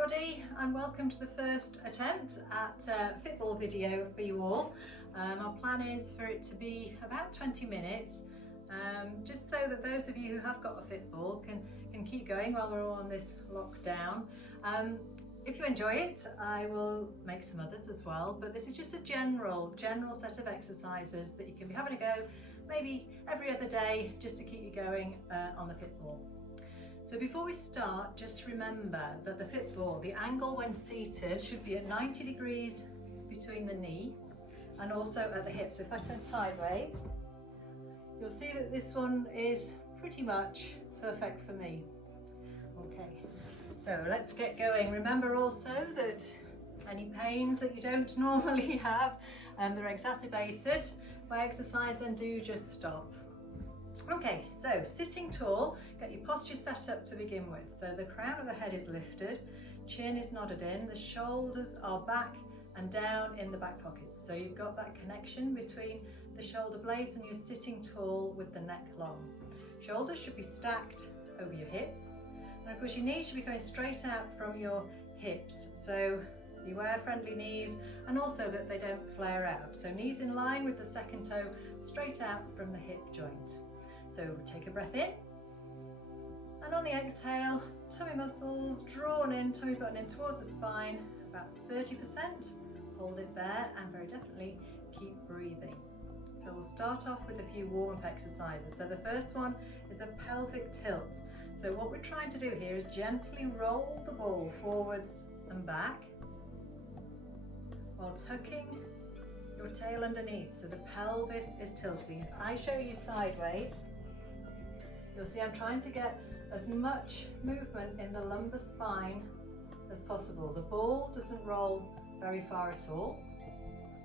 everybody, and welcome to the first attempt at a Fitball video for you all. Our plan is for it to be about 20 minutes, just so that those of you who have got a Fitball can keep going while we're all on this lockdown. If you enjoy it, I will make some others as well, but this is just a general set of exercises that you can be having a go, maybe every other day, just to keep you going on the Fitball. So before we start, just remember that the Fitball, the angle when seated should be at 90 degrees between the knee and also at the hip. So if I turn sideways, you'll see that this one is pretty much perfect for me. Okay, so let's get going. Remember also that any pains that you don't normally have, they're exacerbated by exercise, then do just stop. Okay, so sitting tall, get your posture set up to begin with. So the crown of the head is lifted, chin is nodded in, the shoulders are back and down in the back pockets. So you've got that connection between the shoulder blades and you're sitting tall with the neck long. Shoulders should be stacked over your hips. And of course your knees should be going straight out from your hips. So you wear friendly knees and also that they don't flare out. So knees in line with the second toe, straight out from the hip joint. So take a breath in, and on the exhale, tummy muscles drawn in, tummy button in towards the spine, about 30%. Hold it there and very definitely keep breathing. So we'll start off with a few warm-up exercises. So the first one is a pelvic tilt. So what we're trying to do here is gently roll the ball forwards and back while tucking your tail underneath. So the pelvis is tilting. If I show you sideways, you'll see I'm trying to get as much movement in the lumbar spine as possible. The ball doesn't roll very far at all,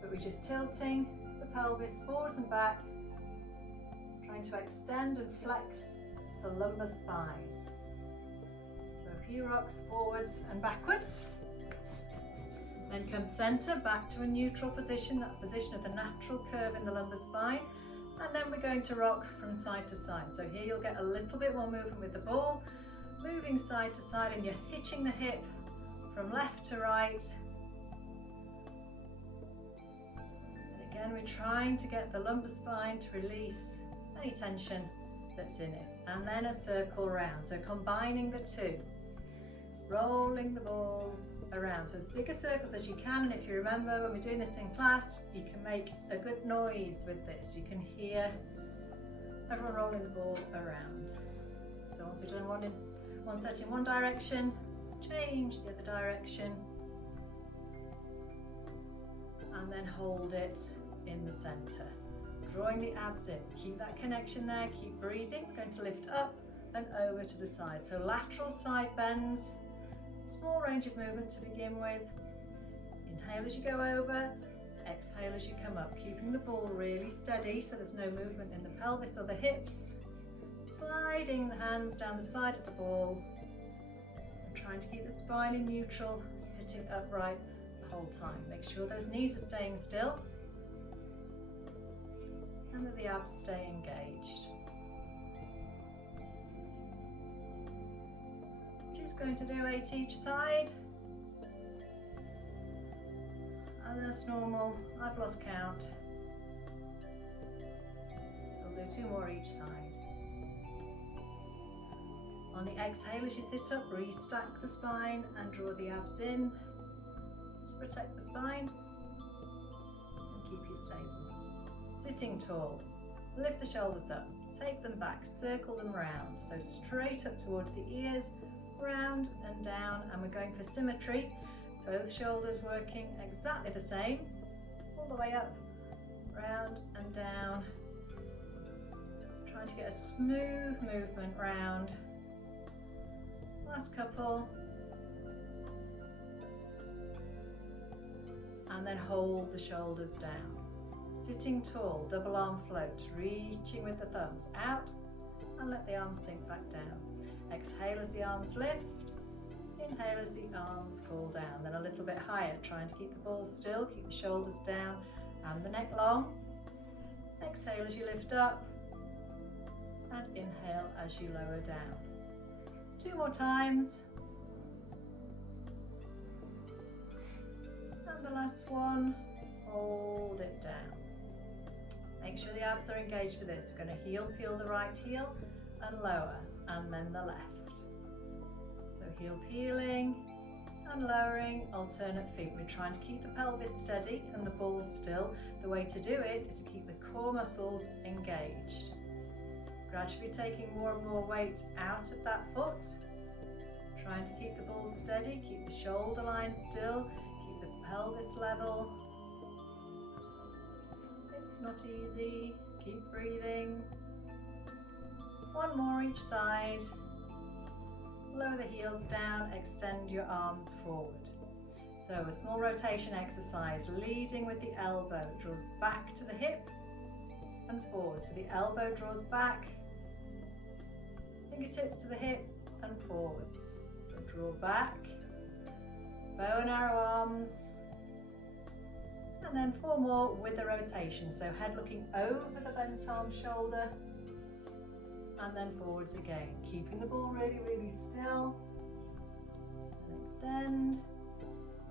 but we're just tilting the pelvis forwards and back, trying to extend and flex the lumbar spine. So a few rocks forwards and backwards. Then come center, back to a neutral position, that position of the natural curve in the lumbar spine. And then we're going to rock from side to side. So here you'll get a little bit more movement with the ball, moving side to side, and you're hitching the hip from left to right. And again, we're trying to get the lumbar spine to release any tension that's in it. And then a circle round. So combining the two, rolling the ball around. So as big a circles as you can, and if you remember when we're doing this in class, you can make a good noise with this. You can hear everyone rolling the ball around. So once we've done one set in one direction, change the other direction, and then hold it in the center. Drawing the abs in. Keep that connection there, keep breathing. We're going to lift up and over to the side. So lateral side bends. Small range of movement to begin with. Inhale as you go over, exhale as you come up, keeping the ball really steady so there's no movement in the pelvis or the hips. Sliding the hands down the side of the ball and trying to keep the spine in neutral, sitting upright the whole time. Make sure those knees are staying still and that the abs stay engaged. Just going to do 8 each side, and that's normal. I've lost count, so I'll do 2 more each side. On the exhale as you sit up, restack the spine and draw the abs in. Just protect the spine and keep you stable. Sitting tall, lift the shoulders up, take them back, circle them round, so straight up towards the ears, round and down, and we're going for symmetry. Both shoulders working exactly the same, all the way up, round and down. Trying to get a smooth movement round. Last couple. And then hold the shoulders down. Sitting tall, double arm float, reaching with the thumbs out and let the arms sink back down. Exhale as the arms lift, inhale as the arms fall down, then a little bit higher, trying to keep the ball still, keep the shoulders down and the neck long. Exhale as you lift up and inhale as you lower down. 2 more times. And the last one, hold it down. Make sure the abs are engaged for this. We're going to heel peel the right heel and lower, and then the left. So heel peeling and lowering, alternate feet. We're trying to keep the pelvis steady and the balls still. The way to do it is to keep the core muscles engaged. Gradually taking more and more weight out of that foot. Trying to keep the balls steady, keep the shoulder line still, keep the pelvis level. It's not easy, keep breathing. One more each side. Lower the heels down, extend your arms forward. So a small rotation exercise, leading with the elbow, draws back to the hip and forward. So the elbow draws back, fingertips to the hip and forwards. So draw back, bow and arrow arms, and then 4 more with the rotation. So head looking over the bent arm shoulder, and then forwards again, keeping the ball really, really still. And extend,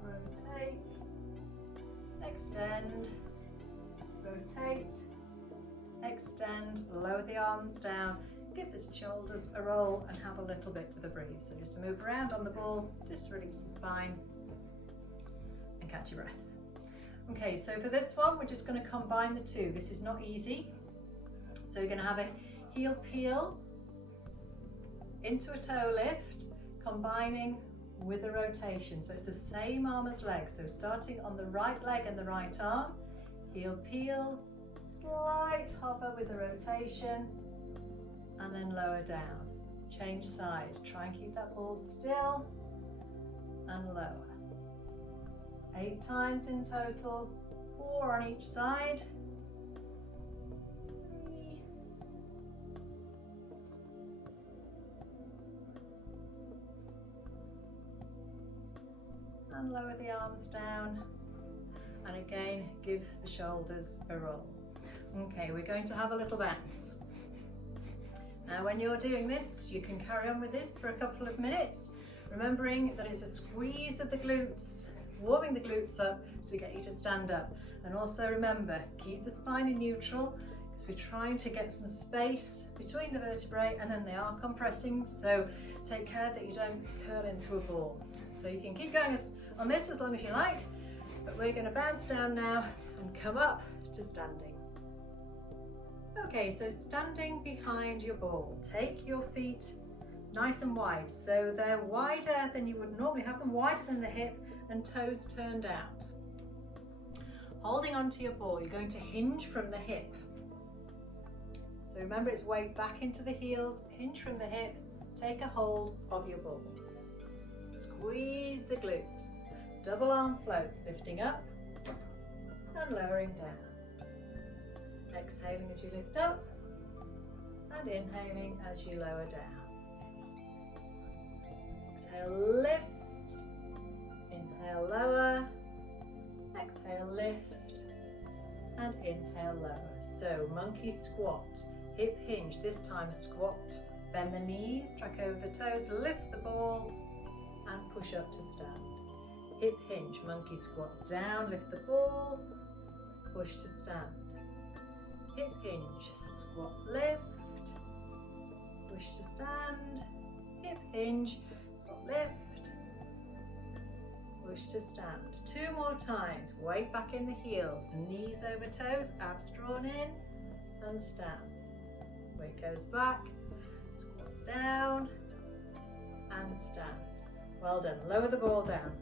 rotate, extend, rotate, extend, lower the arms down, give the shoulders a roll and have a little bit of a breathe. So just move around on the ball, just release the spine and catch your breath. Okay, so for this one, we're just going to combine the two. This is not easy. So you're going to have a heel peel into a toe lift, combining with a rotation. So it's the same arm as leg. So starting on the right leg and the right arm, heel peel, slight hover with the rotation, and then lower down. Change sides. Try and keep that ball still and lower. 8 times in total, 4 on each side. 3. And lower the arms down. And again, give the shoulders a roll. Okay, we're going to have a little bounce. Now when you're doing this, you can carry on with this for a couple of minutes, remembering that it's a squeeze of the glutes, warming the glutes up to get you to stand up. And also remember, keep the spine in neutral, because we're trying to get some space between the vertebrae and then they are compressing, so take care that you don't curl into a ball. So you can keep going on this as long as you like, but we're going to bounce down now and come up to standing. Okay, so standing behind your ball, take your feet nice and wide, so they're wider than you would normally have them, wider than the hip, and toes turned out. Holding onto your ball, you're going to hinge from the hip. So remember, it's weight back into the heels, hinge from the hip, take a hold of your ball. Squeeze the glutes, double arm float, lifting up and lowering down. Exhaling as you lift up and inhaling as you lower down. Exhale, lift. Inhale, lower. Exhale, lift. And inhale, lower. So monkey squat, hip hinge. This time squat, bend the knees, track over the toes, lift the ball and push up to stand. Hip hinge, monkey squat, down, lift the ball, push to stand. Hip hinge, squat, lift, push to stand, hip hinge, squat, lift, push to stand. 2 more times, weight back in the heels, knees over toes, abs drawn in, and stand. Weight goes back, squat down, and stand. Well done, lower the ball down.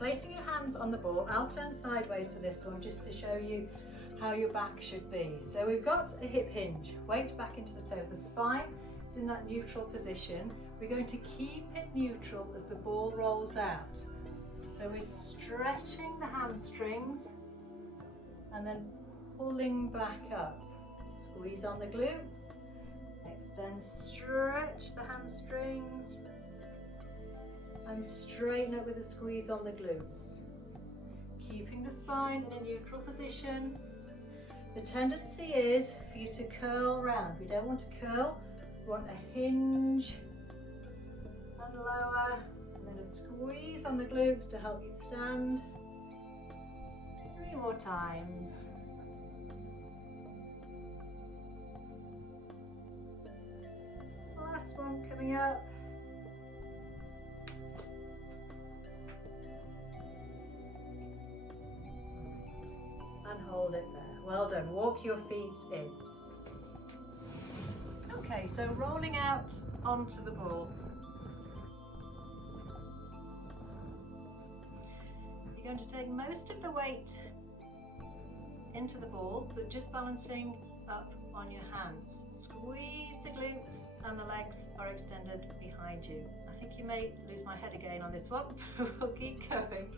Placing your hands on the ball, I'll turn sideways for this one just to show you how your back should be. So we've got a hip hinge, weight back into the toes, the spine is in that neutral position. We're going to keep it neutral as the ball rolls out. So we're stretching the hamstrings and then pulling back up. Squeeze on the glutes, extend, stretch the hamstrings and straighten up with a squeeze on the glutes. Keeping the spine in a neutral position. The tendency is for you to curl round. We don't want to curl, we want a hinge and lower, and then a squeeze on the glutes to help you stand. Few more times. Last one coming up. And hold it there. Well done. Walk your feet in. Okay, so rolling out onto the ball. You're going to take most of the weight into the ball, but just balancing up on your hands. Squeeze the glutes and the legs are extended behind you. I think you may lose my head again on this one. We'll keep going.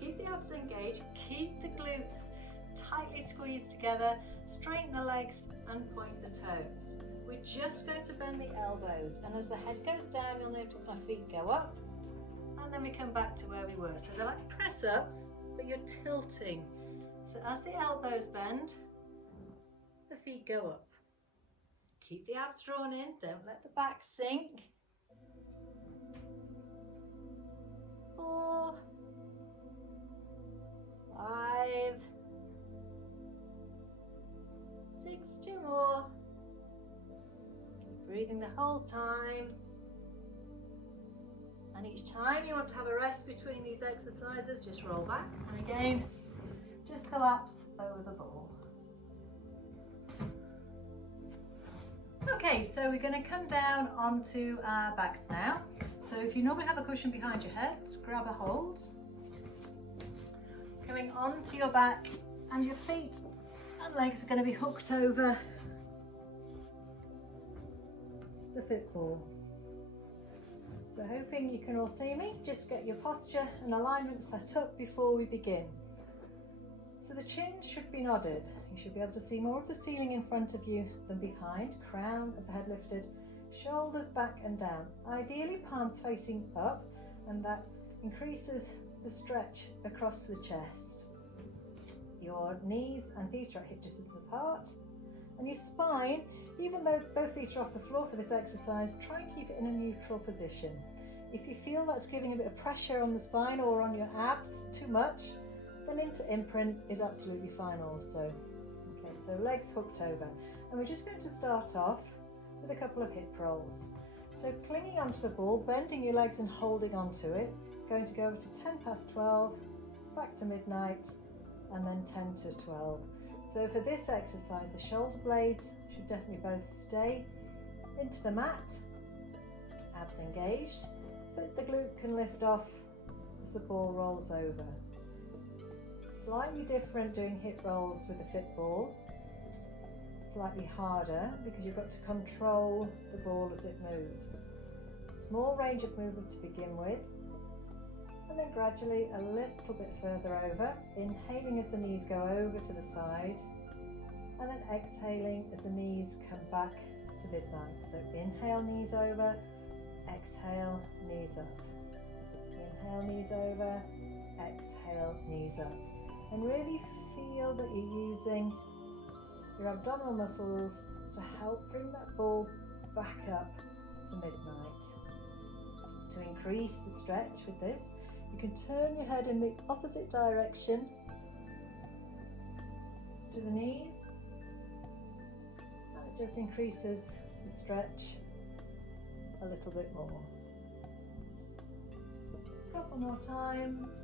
Keep the abs engaged, keep the glutes tightly squeezed together, straighten the legs and point the toes. We're just going to bend the elbows, and as the head goes down, you'll notice my feet go up, and then we come back to where we were. So they're like press ups, but you're tilting. So as the elbows bend, the feet go up. Keep the abs drawn in, don't let the back sink. 4, 5, 6, 2 more. Keep breathing the whole time. And each time you want to have a rest between these exercises, just roll back. And again, just collapse over the ball. Okay, so we're going to come down onto our backs now. So if you normally have a cushion behind your heads, grab a hold. Coming onto your back, and your feet and legs are going to be hooked over the Fitball. So hoping you can all see me, just get your posture and alignment set up before we begin. So the chin should be nodded. You should be able to see more of the ceiling in front of you than behind. Crown of the head lifted, shoulders back and down. Ideally palms facing up, and that increases the stretch across the chest. Your knees and feet are at hip distance apart, and your spine, even though both feet are off the floor for this exercise, try and keep it in a neutral position. If you feel that's giving a bit of pressure on the spine or on your abs too much, then into imprint is absolutely fine also. Okay, so legs hooked over, and we're just going to start off with a couple of hip rolls. So clinging onto the ball, bending your legs and holding onto it, going to go over to 10 past 12, back to midnight, and then 10 to 12. So for this exercise, the shoulder blades should definitely both stay into the mat, abs engaged, but the glute can lift off as the ball rolls over. Slightly different doing hip rolls with the Fitball, slightly harder because you've got to control the ball as it moves. Small range of movement to begin with, and then gradually a little bit further over, inhaling as the knees go over to the side, and then exhaling as the knees come back to midnight. So inhale, knees over, exhale, knees up. Inhale, knees over, exhale, knees up. And really feel that you're using your abdominal muscles to help bring that ball back up to midnight. To increase the stretch with this, you can turn your head in the opposite direction to the knees, and it just increases the stretch a little bit more. A couple more times.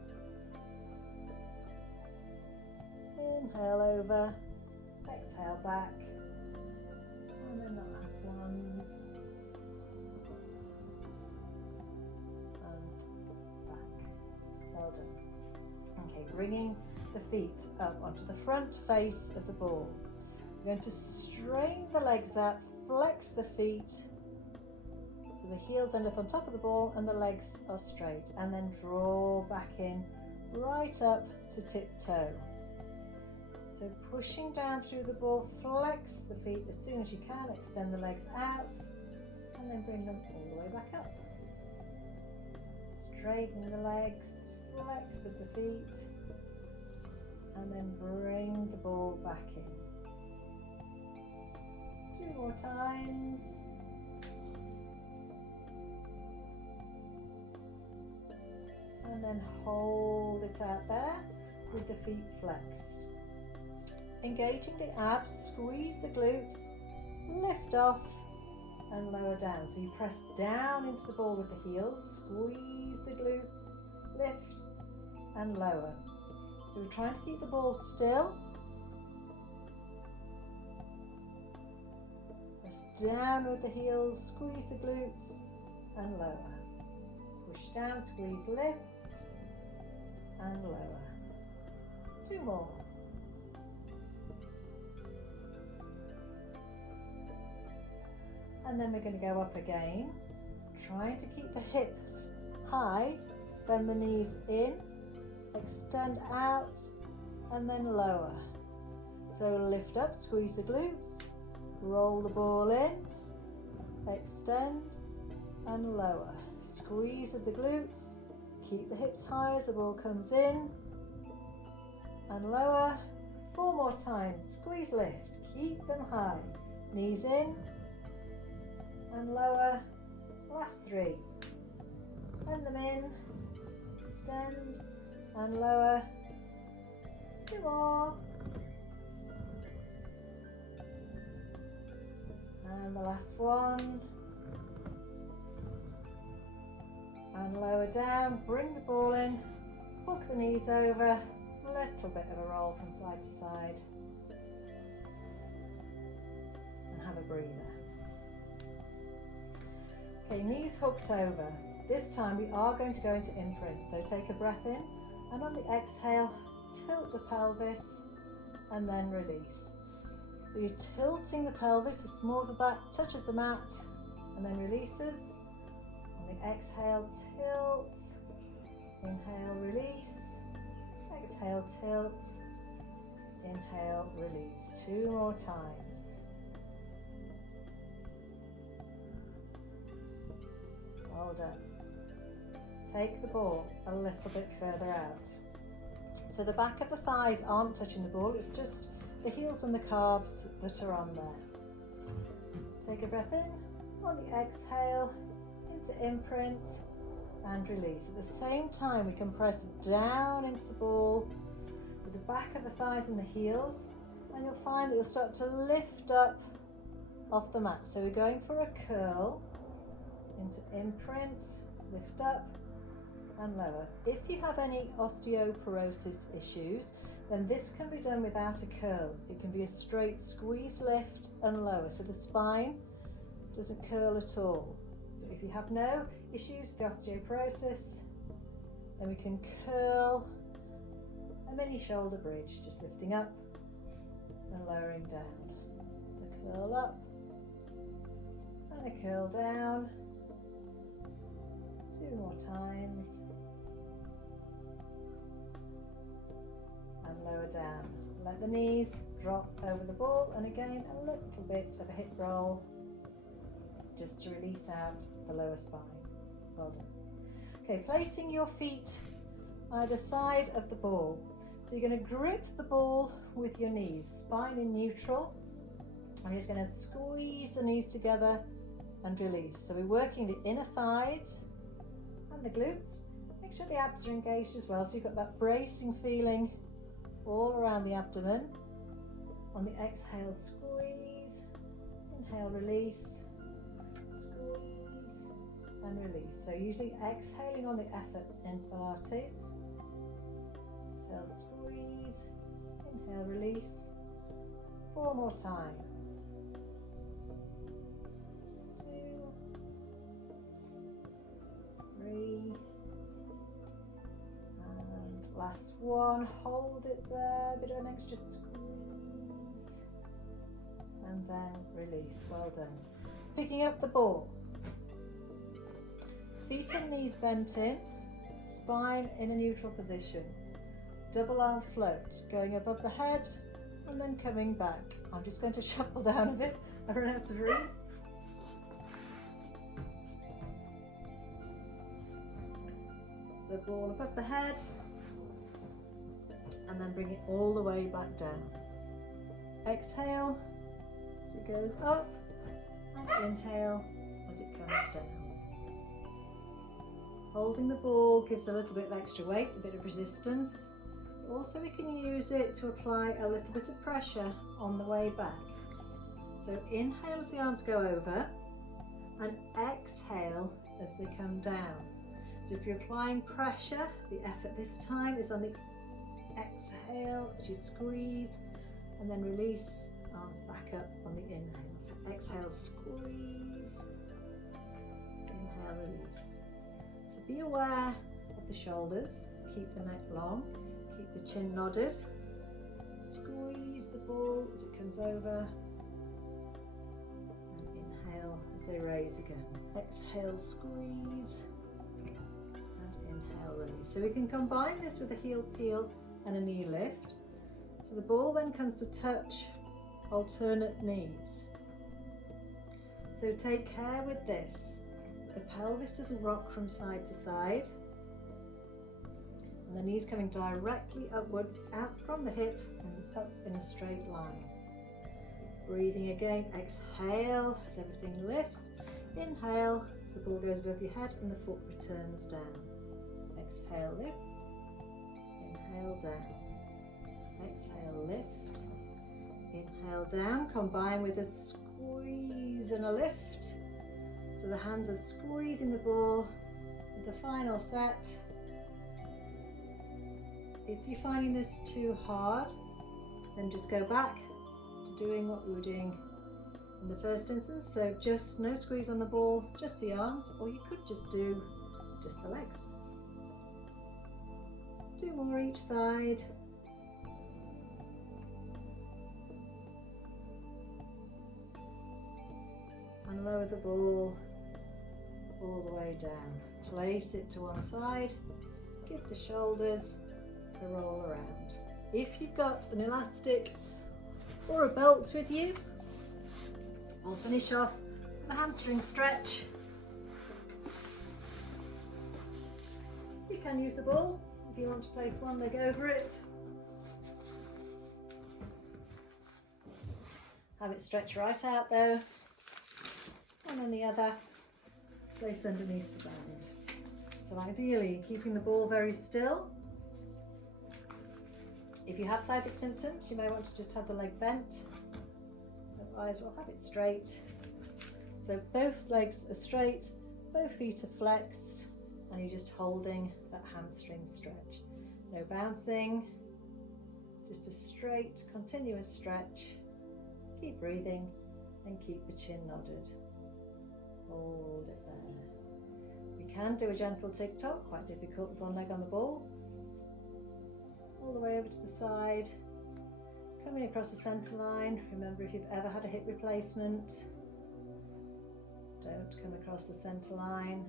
Inhale over, exhale back, and then the last ones, and back. Well done. Okay, bringing the feet up onto the front face of the ball. You're going to straighten the legs out, flex the feet so the heels end up on top of the ball and the legs are straight, and then draw back in right up to tiptoe. So pushing down through the ball, flex the feet as soon as you can, extend the legs out, and then bring them all the way back up. Straighten the legs, flex of the feet, and then bring the ball back in. 2 more times. And then hold it out there. with the feet flexed. Engaging the abs, squeeze the glutes, lift off and lower down. So you press down into the ball with the heels, squeeze the glutes, lift and lower. So we're trying to keep the ball still. Press down with the heels, squeeze the glutes and lower. Push down, squeeze, lift and lower. 2 more. And then we're going to go up again, trying to keep the hips high, bend the knees in, extend out and then lower. So lift up, squeeze the glutes, roll the ball in, extend and lower. Squeeze of the glutes, keep the hips high as the ball comes in and lower. 4 more times, squeeze, lift, keep them high, knees in and lower. Last 3, bend them in, extend and lower. 2 more. And the last one. And lower down, bring the ball in, hook the knees over, a little bit of a roll from side to side. And have a breather. Okay, knees hooked over. This time we are going to go into imprint. So take a breath in and on the exhale, tilt the pelvis and then release. So you're tilting the pelvis as more of the back touches the mat and then releases. On the exhale, tilt. Inhale, release. Exhale, tilt. Inhale, release. 2 more times. Well done. Take the ball a little bit further out. So the back of the thighs aren't touching the ball, it's just the heels and the calves that are on there. Take a breath in, on the exhale, into imprint and release. At the same time we can press down into the ball with the back of the thighs and the heels, and you'll find that you'll start to lift up off the mat. So we're going for a curl into imprint, lift up and lower. If you have any osteoporosis issues, then this can be done without a curl. It can be a straight squeeze, lift and lower, so the spine doesn't curl at all. But if you have no issues with osteoporosis, then we can curl a mini shoulder bridge, just lifting up and lowering down. A curl up and a curl down. 2 more times. And lower down. Let the knees drop over the ball, and again a little bit of a hip roll just to release out the lower spine. Well done. Okay, placing your feet either side of the ball. So you're going to grip the ball with your knees, spine in neutral. I'm just going to squeeze the knees together and release. So we're working the inner thighs and the glutes. Make sure the abs are engaged as well, so you've got that bracing feeling all around the abdomen. On the exhale, squeeze. Inhale, release. Squeeze and release. So usually exhaling on the effort in Pilates. Exhale, squeeze. Inhale, release. 4 more times. 2, 3. Last one, hold it there, a bit of an extra squeeze, and then release. Well done. Picking up the ball, feet and knees bent in, spine in a neutral position, double arm float, going above the head and then coming back. I'm just going to shuffle down a bit, I run out of room. The ball above the head, and then bring it all the way back down. Exhale as it goes up, and inhale as it comes down. Holding the ball gives a little bit of extra weight, a bit of resistance, Also, we can use it to apply a little bit of pressure on the way back. So inhale as the arms go over and exhale as they come down. So if you're applying pressure, the effort this time is on the exhale as you squeeze, and then release, arms back up on the inhale. So exhale, squeeze, inhale, release. So be aware of the shoulders, keep the neck long, keep the chin nodded, squeeze the ball as it comes over, and inhale as they raise again. Exhale, squeeze, and inhale, release. So we can combine this with a heel peel and a knee lift. So the ball then comes to touch alternate knees. So take care with this. The pelvis doesn't rock from side to side. And the knees coming directly upwards, out from the hip and up in a straight line. Breathing again, exhale as everything lifts. Inhale as the ball goes above your head and the foot returns down. Exhale, lift. Inhale, down. Exhale, lift. Inhale, down. Combine with a squeeze and a lift. So the hands are squeezing the ball with the final set. If you're finding this too hard, then just go back to doing what we were doing in the first instance. So just no squeeze on the ball, just the arms, or you could just do just the legs. 2 more each side. And lower the ball all the way down. Place it to one side, give the shoulders a roll around. If you've got an elastic or a belt with you, I'll finish off the hamstring stretch. You can use the ball if you want to place one leg over it. Have it stretch right out though, and then the other placed underneath the band. So ideally keeping the ball very still. If you have sciatic symptoms, you may want to just have the leg bent. Otherwise, we'll have it straight. So both legs are straight, both feet are flexed, and you're just holding that hamstring stretch. No bouncing, just a straight, continuous stretch. Keep breathing and keep the chin nodded. Hold it there. We can do a gentle tick-tock, quite difficult with one leg on the ball. All the way over to the side, coming across the centre line. Remember, if you've ever had a hip replacement, don't come across the centre line.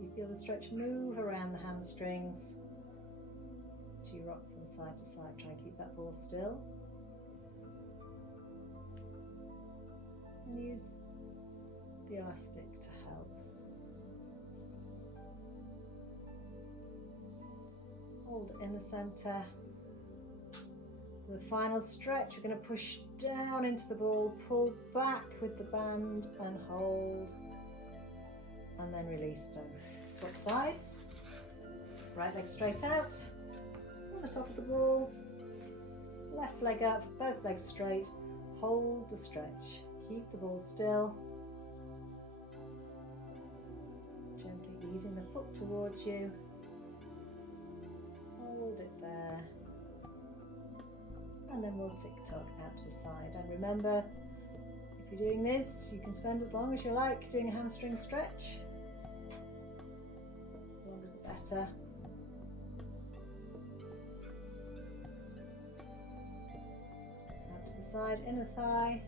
You feel the stretch move around the hamstrings as you rock from side to side. Try and keep that ball still. And use the elastic to help. Hold it in the centre. For the final stretch, we're going to push down into the ball, pull back with the band and hold, and then release both. Swap sides. Right leg straight out on the top of the ball. Left leg up, both legs straight. Hold the stretch. Keep the ball still. Gently easing the foot towards you. Hold it there. And then we'll tick-tock out to the side. And remember, if you're doing this, you can spend as long as you like doing a hamstring stretch. The longer the better. Out to the side, inner thigh,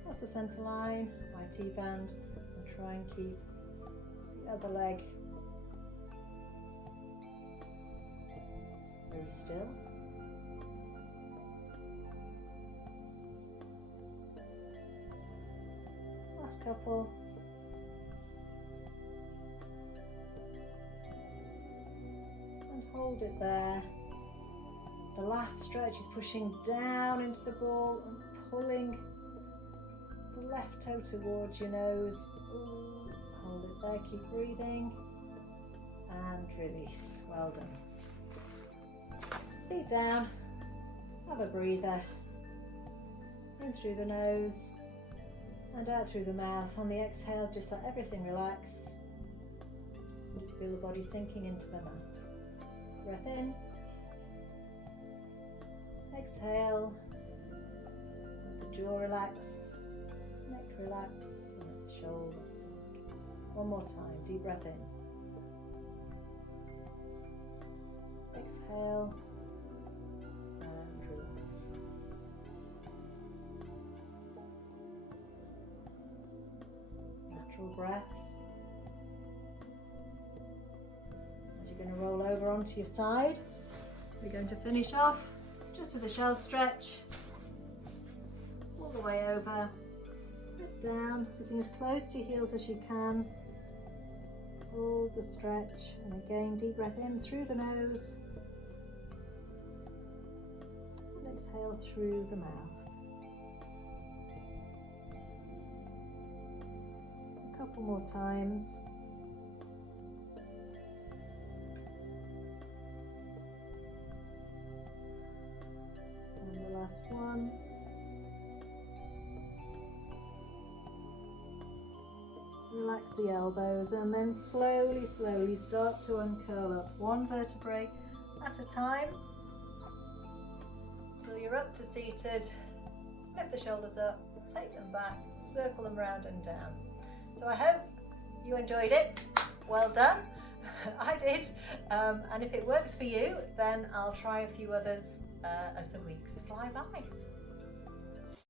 across the centre line, IT band, and try and keep the other leg very still. Last couple. And hold it there. The last stretch is pushing down into the ball and pulling the left toe towards your nose. Ooh, hold it there, keep breathing and release. Well done. Feet down, have a breather. In through the nose and out through the mouth. On the exhale, just let everything relax. And just feel the body sinking into the mat. Breath in. Exhale. Let the jaw relax, neck relax, and let the shoulders sink. One more time, deep breath in. Exhale and relax. Natural breaths. As you're going to roll over onto your side, we're going to finish off just with a shell stretch. All the way over, sit down, sitting as close to your heels as you can. Hold the stretch, and again, deep breath in through the nose. And exhale through the mouth. A couple more times. And the last one. Relax the elbows and then slowly start to uncurl up one vertebrae at a time till you're up to seated. Lift the shoulders up, take them back, circle them round and down. So I hope you enjoyed it. Well done. I did. And if it works for you, then I'll try a few others as the weeks fly by.